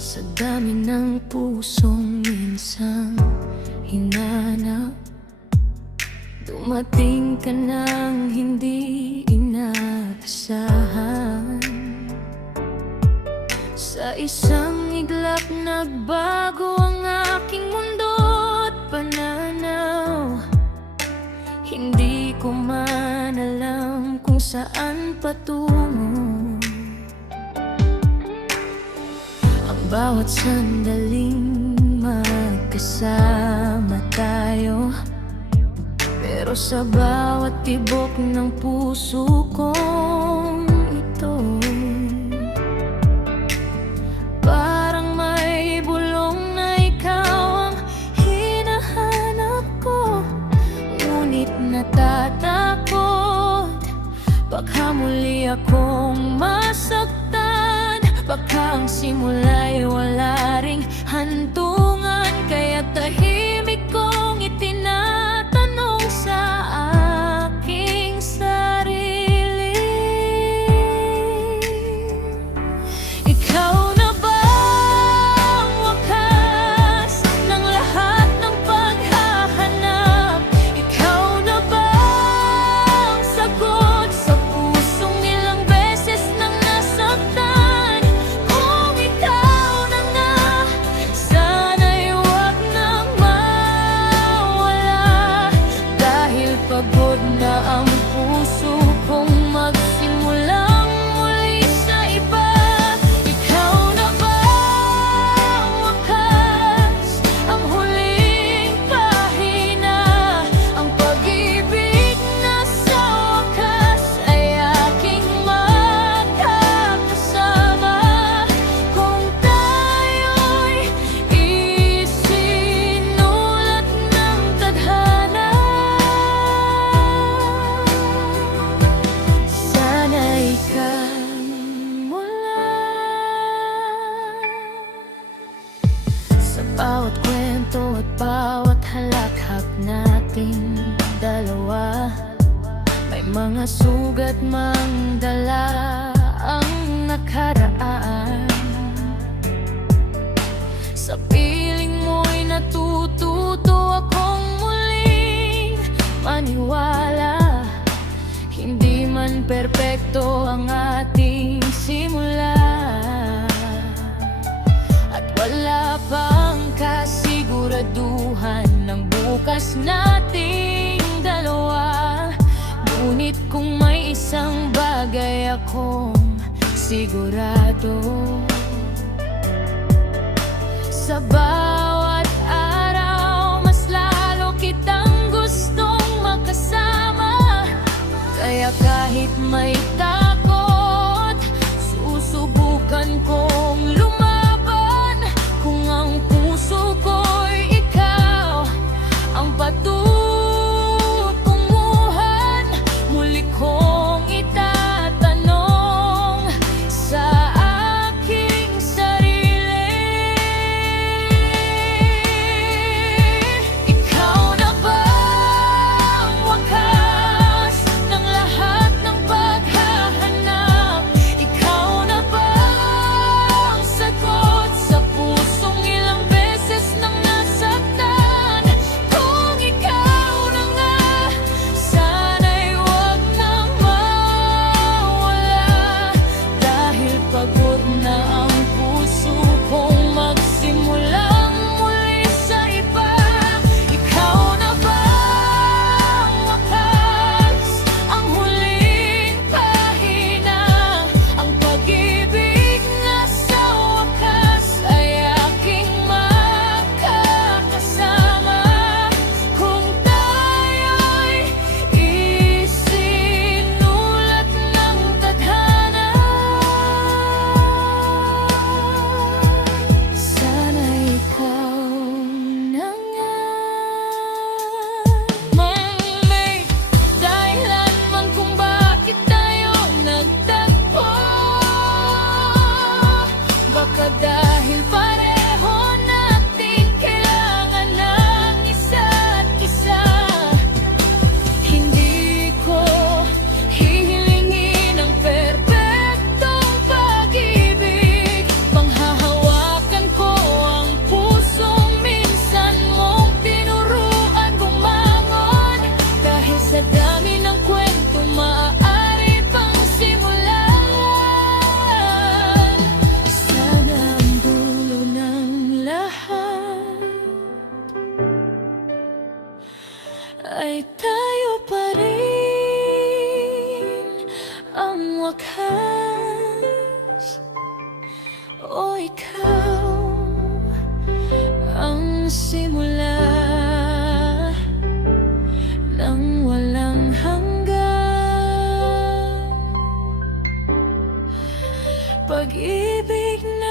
Sa dami ng pusong minsang hinanap, dumating ka nang hindi inaasahan. Sa isang iglap nagbago ang aking mundo at pananaw. Hindi ko man alam kung saan patungo. Ang bawat sandaling magkasama tayo, pero sa bawat tibok ng puso kong ito, parang may bulong na ikaw ang hinahanap ko. Ngunit natatakot, baka muli akong masaktan. Baka ang simula'y wala ring hantungan, kaya tahimik kong itinatanong sa aking sarili. Ikaw na ba ang wakas ng lahat ng paghahanap? Ikaw na ba ang sagot sa pusong ilang beses nang nasaktan? Kung ikaw na nga, sana'y huwag nang mawala, dahil pagod na ang puso kong magsimulang muli sa iba. Ikaw na ba ang wakas, ang huling pahina, ang pag-ibig na sa wakas ay aking magkakasama? Kung tayo'y isinulat ng tadhana, sana ikaw mula. Sa bawat kwento at bawat halakhak nating dalawa, may mga sugat mang dala ang nakaraan. Sa piling mo'y natututo akong muling maniwala. Hindi man perpekto ang ating simula, at wala pang kasiguraduhan ng bukas nating dalawa. Ngunit kung may isang bagay akong sigurado, sa bawat araw mas lalo kitang gustong makasama. Kaya kahit may takot, susubukan kong lumaban. Kung ang puso ko'y ikaw ang patutunguhan, muli kong itatanong sa aking sarili. Ikaw na ba ang wakas ng lahat ng paghahanap? Ikaw na ba ang sagot sa pusong ilang beses nang nasaktan? Kung ikaw na nga, sana'y huwag nang mawala, dahil pagod na ang puso kong magsimulang muli sa iba. Ikaw na ba ang wakas, ang huling pahina, ang pag-ibig na sa wakas ay aking magkakasama? Kung tayo'y isinulat ng tadhana, sana ikaw na nga. May dahilan man kung bakit tayo nagtagpo, baka dahil pareho nating kailangan ng isa't isa. Hindi ko hihilingin ang perpektong pag-ibig, panghahawakan simula ng walang hanggan. Pag-ibig na